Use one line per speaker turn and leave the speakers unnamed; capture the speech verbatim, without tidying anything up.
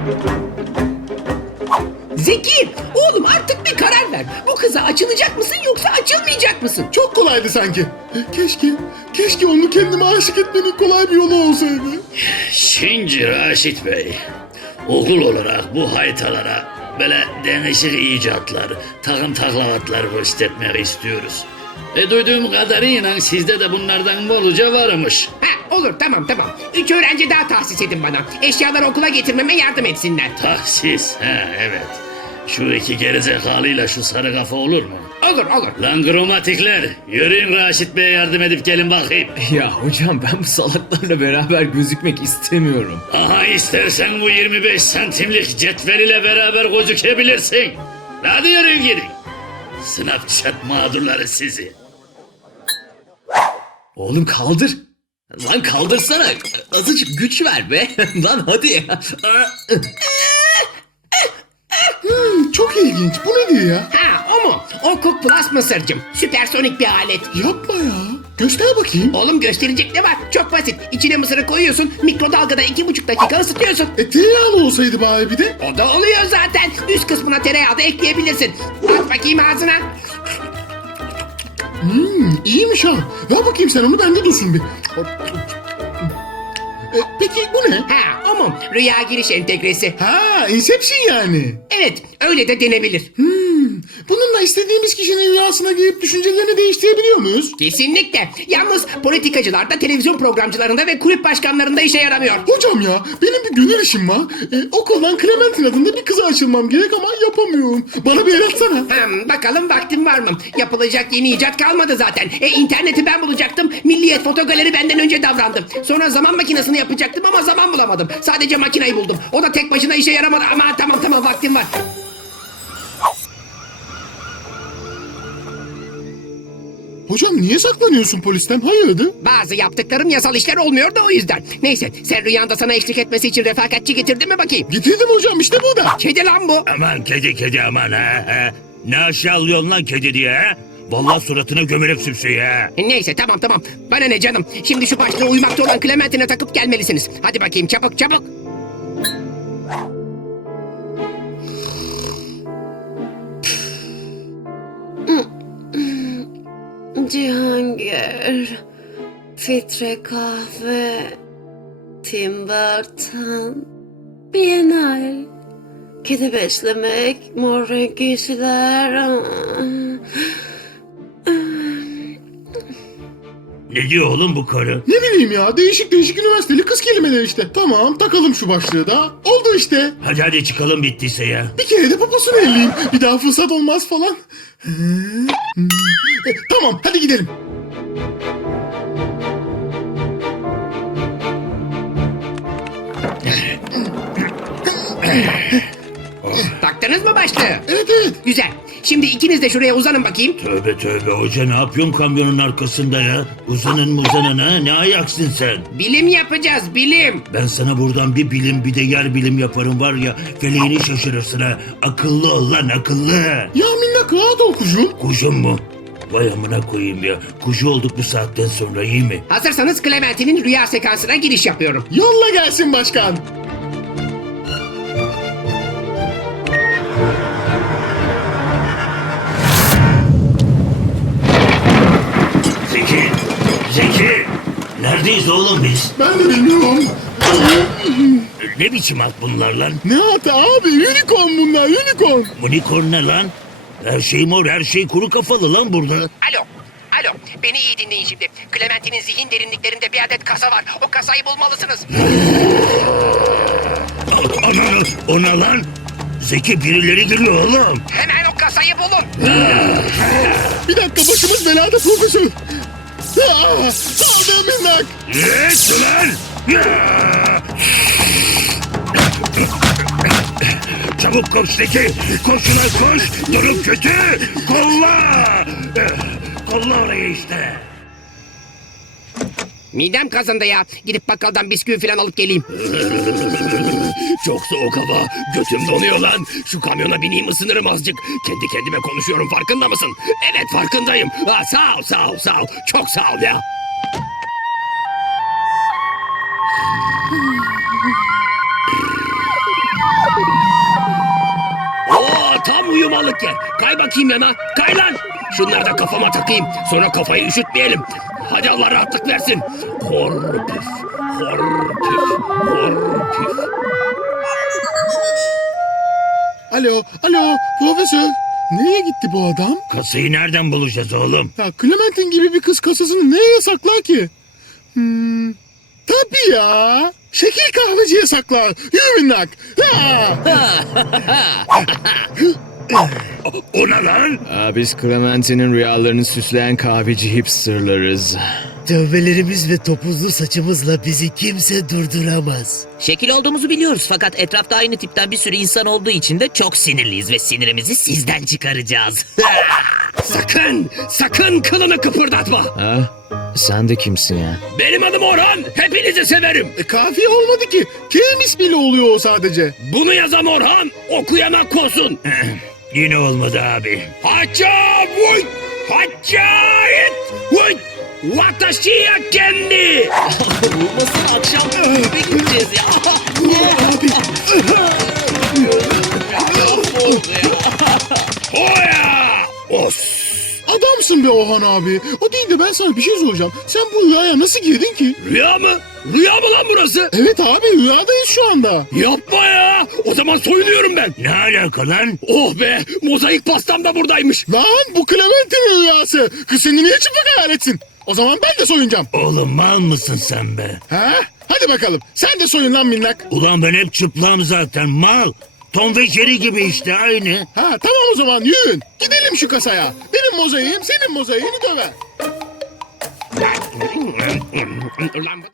Zeki, oğlum artık bir karar ver. Bu kıza açılacak mısın yoksa açılmayacak mısın?
Çok kolaydı sanki. Keşke, keşke onu kendime aşık etmenin kolay bir yolu olsaydı.
Şimdi Raşit Bey, okul olarak bu haytalara böyle değişik icatlar, takım taklavatlar göstermek istiyoruz. E duyduğum kadarıyla sizde de bunlardan bolca varmış.
Ha, olur tamam tamam. Üç öğrenci daha tahsis edin bana. Eşyaları okula getirmeme yardım etsinler.
Tahsis, ha evet. Şu iki gerizekalıyla şu sarı kafa olur mu?
Olur olur.
Lan kromatikler, yürüyün Raşit Bey'e yardım edip gelin bakayım.
Ya hocam ben bu salaklarla beraber gözükmek istemiyorum.
Aha istersen bu yirmi beş santimlik cetvel ile beraber gözükebilirsin. Hadi yürüyün gidin. Snapchat mağdurları sizi.
Oğlum kaldır. Lan kaldırsana. Azıcık güç ver be. Lan hadi ya.
Hmm, çok ilginç. Bu ne diye ya?
Ha o mu? O Cook Plus mısırcım. Süpersonik bir alet.
Yapma ya. Göster bakayım.
Oğlum gösterecek ne var? Çok basit. İçine mısırı koyuyorsun. Mikrodalgada iki buçuk dakika ısıtıyorsun.
E tereyağlı olsaydı bari bir de.
O da oluyor zaten. Üst kısmına tereyağı da ekleyebilirsin. At bakayım ağzına.
Hmm, iyiymiş ha. Ver bakayım sen onu, bende dursun bir. E, peki bu ne?
Ha o mu? Rüya giriş entegresi.
Ha, Inception yani.
Evet öyle de denebilir.
Hmm, bununla istediğimiz kişinin rüyasına girip düşüncelerini değiştirebiliyor muyuz?
Kesinlikle. Yalnız politikacılarda, televizyon programcılarında ve kulüp başkanlarında işe yaramıyor.
Hocam ya, benim bir gönül işim var. E, okuldan Clementine adında bir kıza açılmam gerek ama yapamıyorum. Bana bir el atsana.
Hmm, bakalım vaktim var mı? Yapılacak yeni icat kalmadı zaten. E interneti ben bulacaktım. Milliyet fotogaleri benden önce davrandı. Sonra zaman makinesini yapacaktım ama zaman bulamadım. Sadece makineyi buldum. O da tek başına işe yaramadı ama tamam tamam vaktim var.
Hocam niye saklanıyorsun polisten? Hayırdır?
Bazı yaptıklarım yasal işler olmuyor da o yüzden. Neyse sen rüyanda sana eşlik etmesi için refakatçi getirdin mi bakayım?
Getirdim hocam, işte burada.
Kedi lan bu.
Aman kedi kedi aman ha. ha. Ne aşağılıyorsun lan kedi diye ha? Vallahi suratına gömerek sümsüğü ha.
Neyse tamam tamam. Bana ne canım. Şimdi şu başlığı uyumakta olan Clementine'e takıp gelmelisiniz. Hadi bakayım çabuk çabuk.
Cihangir, Filtre Kahve, Tim Burton, Bienal, kedi beslemek, mor renk giysiler.
Ne diyor oğlum bu karı?
Ne bileyim ya, değişik değişik üniversiteli kız kelimeleri işte. Tamam, takalım şu başlığı da. Oldu işte.
Hadi hadi çıkalım bittiyse ya.
Bir kere de poposunu elleyeyim. Bir daha fırsat olmaz falan. E, tamam, hadi gidelim.
Taktınız mı başlığı?
Evet evet.
Güzel. Şimdi ikiniz de şuraya uzanın bakayım.
Tövbe tövbe hoca ne yapıyorsun kamyonun arkasında ya? Uzanın uzanın ha, ne ayaksın sen?
Bilim yapacağız bilim.
Ben sana buradan bir bilim bir de yer bilim yaparım var ya, feleğini şaşırırsın ha. Akıllı ol lan akıllı.
Ya minnak rahat ol kuzum.
Kuşum mu? Vay amına koyayım ya. Kuzu olduk bu saatten sonra iyi mi?
Hazırsanız Clementine'in rüya sekansına giriş yapıyorum.
Yolla gelsin başkan.
Zeki! Zeki! Neredeyiz oğlum biz?
Ben de bilmiyorum.
Ne biçim at bunlar lan?
Ne atı abi? Unicorn bunlar, unicorn.
Unicorn ne lan? Her şey mor, her şey kuru kafalı lan burada.
Alo. Alo. Beni iyi dinleyin şimdi. Clementine'in zihin derinliklerinde bir adet kasa var. O kasayı bulmalısınız.
Ana, ona lan! Zeki birileri geliyor oğlum.
Hemen o kasayı bulun.
Bir dakika, başımız belada profesör. Aa, saldır minnak.
Evet ulan! Çabuk koş Zeki! Koş ulan koş! Durum kötü! Kolla! Kolla orayı işte!
Midem kazındı ya. Gidip bakkaldan bisküvi falan alıp geleyim.
Çok soğuk hava. Götüm donuyor lan. Şu kamyona bineyim ısınırım azıcık. Kendi kendime konuşuyorum, farkında mısın? Evet farkındayım. Ha, sağ ol sağ ol sağ ol. Çok sağ ol ya. tam uyumalık yer. Kay bakayım yana. Kay lan. Şunları da kafama takayım. Sonra kafayı üşütmeyelim. Hadi Allah rahatlık versin. Hor püf. Hor püf. Hor püf.
Alo, alo, profesör. Nereye gitti bu adam?
Kasayı nereden bulacağız oğlum?
Ya Clementine gibi bir kız kasasını neye saklar ki? Hmm, tabii ya. Şekil kahveciye saklar. Yürü minnak. Ha!
O ne lan?
Aa, biz Clementine'in rüyalarını süsleyen kahveci hipsterlarız.
Dövmelerimiz ve topuzlu saçımızla bizi kimse durduramaz.
Şekil olduğumuzu biliyoruz fakat etrafta aynı tipten bir sürü insan olduğu için de çok sinirliyiz ve sinirimizi sizden çıkaracağız.
Sakın, sakın kılını kıpırdatma.
Ha? Sen de kimsin ya?
Benim adım Orhan. Hepinizi severim.
E, kafiye olmadı ki. Kelim ismiyle oluyor o sadece.
Bunu yazan Orhan, okuyana kosun.
Yine olmadı abi.
Hacha vuy! Hacha it! Vuy! Watashi ya kendi!
Olmasın akşam eve gideceğiz ya.
Hoya! Os!
Adamsın be Orhan abi. O değil de ben sana bir şey soracağım. Sen bu rüyaya nasıl girdin ki?
Rüya mı? Rüya mı lan burası?
Evet abi rüyadayız şu anda.
Yapma ya! O zaman soyunuyorum ben.
Ne alaka lan?
Oh be! Mozaik pastam da buradaymış.
Lan bu Clementine'in rüyası. Kız seni niye çıplak hayal etsin? O zaman ben de soyunacağım.
Oğlum mal mısın sen be?
Ha? Hadi bakalım. Sen de soyun lan minnak.
Ulan ben hep çıplağım zaten mal. Tom ve Jerry gibi işte aynı.
Ha tamam o zaman yürüyün. Gidelim şu kasaya. Benim mozaiğim senin mozaiğini döver.
Ulan